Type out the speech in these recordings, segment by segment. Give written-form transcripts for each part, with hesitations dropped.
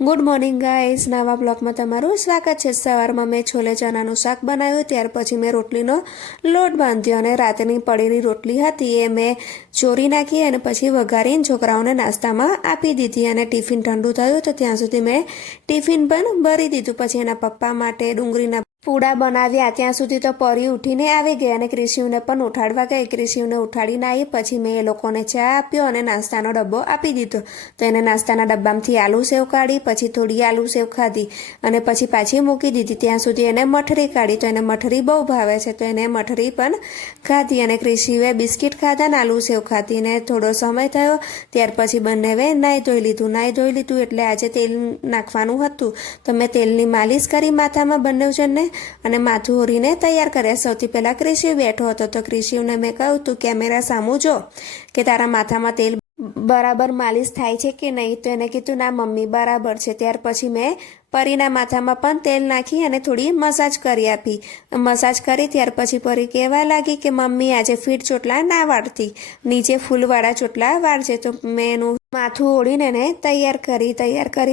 Good morning guys, નવા બ્લોગમાં તમારું સ્વાગત છે। સવારમાં મેં છોલે ચણાનું શાક બનાવ્યું, ત્યાર પછી મેં રોટલીનો લોટ બાંધ્યો અને રાતની પડેલી રોટલી હતી એ મેં ચોરી નાખી અને પછી વઘારીને છોકરાઓને નાસ્તામાં આપી દીધી અને ટિફિન ઠંડુ થયું તો ત્યાં સુધી મેં ટિફિન પણ ભરી દીધું। પછી એના પપ્પા માટે ડુંગળીના પૂડા બનાવ્યા, ત્યાં સુધી તો પરી ઉઠીને આવી ગઈ અને ક્રિશિવને પણ ઉઠાડવા ગઈ। ક્રિશિવને ઉઠાડીને આવી પછી મેં એ લોકોને ચા આપ્યો અને નાસ્તાનો ડબ્બો આપી દીધો। તો એને નાસ્તાના ડબ્બામાંથી આલુ સેવ કાઢી, પછી થોડી આલુ સેવ ખાધી અને પછી પાછી મૂકી દીધી। ત્યાં સુધી એને મઠરી કાઢી, તો એને મઠરી બહુ ભાવે છે તો એને મઠરી પણ ખાધી અને ક્રિશિવે બિસ્કિટ ખાધા ને આલુ સેવ ખાધી ને થોડો સમય થયો ત્યાર પછી બંનેવે નાહી ધોઈ લીધું એટલે આજે તેલ નાખવાનું હતું તો મેં તેલની માલિશ કરી માથામાં બંને જણને અને માથું ઓરીને તૈયાર કર્યા। સૌથી પહેલાં ક્રિશિવ બેઠો હતો તો ક્રિશિવને મેં કહ્યું તું કેમેરા સામું જો કે તારા માથામાં તેલ બરાબર માલિશ થાય છે કે નહીં, તો એને કીધું ના મમ્મી બરાબર છે। ત્યાર પછી મેં પરીના માથામાં પણ તેલ નાખી અને થોડી મસાજ કરી આપી। મસાજ કરી ત્યાર પછી પરી કહેવા લાગી કે મમ્મી આજે ફીટ ચોટલા ના વાળતી, નીચે ફૂલવાળા ચોટલા વાળજે। તો મેં એનું માથું ઓળીને એને તૈયાર કરી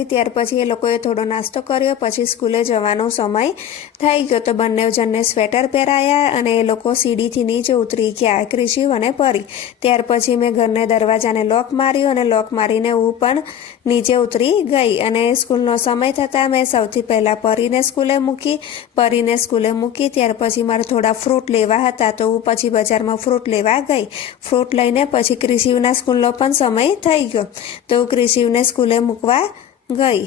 ત્યાર પછી એ લોકોએ થોડો નાસ્તો કર્યો, પછી સ્કૂલે જવાનો સમય થઈ ગયો તો બંને જણને સ્વેટર પહેરાયા અને એ લોકો સીડીથી નીચે ઉતરી ગયા, ક્રિશિવ અને પરી। ત્યાર પછી મેં ઘરને દરવાજાને લોક માર્યો અને લોક મારીને હું પણ નીચે ઉતરી ગઈ અને સ્કૂલનો સમય થતાં મેં સૌથી પહેલાં પરીને સ્કૂલે મૂકી ત્યાર પછી મારે થોડા ફ્રૂટ લેવા હતા તો હું પછી બજારમાં ફ્રૂટ લેવા ગઈ। ફ્રૂટ લઈને પછી ક્રિશિવના સ્કૂલનો પણ સમય થઈ ગયો તો હું ક્રિશિવને સ્કૂલે મૂકવા ગઈ।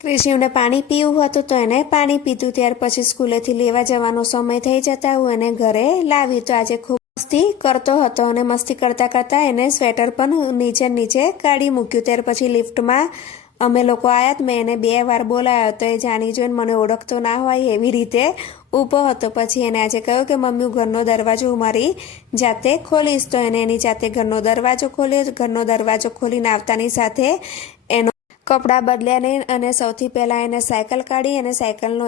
ક્રિશિવને પાણી પીવું હતું તો એને પાણી પીધું, ત્યાર પછી સ્કૂલેથી લેવા જવાનો સમય થઈ જતા હું એને ઘરે લાવી। તો આજે ખૂબ મસ્તી કરતો હતો અને મસ્તી કરતાં એને સ્વેટર પણ નીચે કાઢી મૂક્યું। ત્યાર પછી લિફ્ટમાં અમે લોકો આવ્યા, મેં એને 2 વાર બોલાવ્યો તો એ જાણી જોઈને મને ઓળખતો ના હોય એવી રીતે ઊભો હતો। પછી એને આજે કહ્યું કે મમ્મી હું ઘરનો દરવાજો હું મારી જાતે ખોલીશ, તો એને એની જાતે ઘરનો દરવાજો ખોલ્યો। ઘરનો દરવાજો ખોલીને આવતાની સાથે એનો કપડાં બદલ્યા અને સૌથી પહેલાં એને સાયકલ કાઢી અને સાયકલનો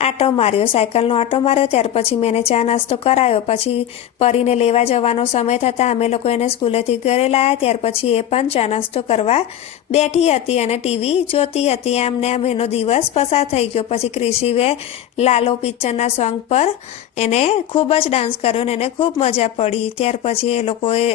આટો માર્યો। ત્યાર પછી મેં એને ચા નાસ્તો કરાયો। પછી પરીને લેવા જવાનો સમય થતાં અમે લોકો એને સ્કૂલેથી ઘરે લાવ્યા, ત્યાર પછી એ પણ ચા નાસ્તો કરવા બેઠી હતી અને ટીવી જોતી હતી। આમ એનો દિવસ પસાર થઈ ગયો। પછી ક્રિશિવે લાલો પિક્ચરના સોંગ પર એને ખૂબ જ ડાન્સ કર્યો ને એને ખૂબ મજા પડી। ત્યાર પછી એ લોકોએ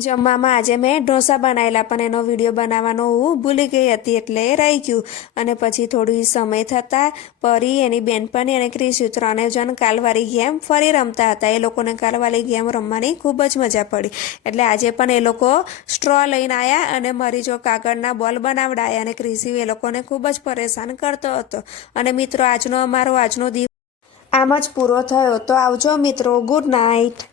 જમવામાં આજે મેં ઢોસા બનાવેલા પણ એનો વિડીયો બનાવવાનો હું ભૂલી ગઈ હતી એટલે એ રહી ગયું। અને પછી થોડી સમય થતાં પરી, એની બેનપણી અને ક્રિશિવ 3 જણ કાલવારી ગેમ ફરી રમતા હતા। એ લોકોને કાલવારી ગેમ રમવાની ખૂબ જ મજા પડી એટલે આજે પણ એ લોકો સ્ટ્રો લઈને આવ્યા અને મારી જો કાગળના બોલ બનાવડાયા અને ક્રિશિવ એ લોકોને ખૂબ જ પરેશાન કરતો હતો। અને મિત્રો આજનો દિવસ આમ જ પૂરો થયો, તો આવજો મિત્રો, ગુડ નાઇટ।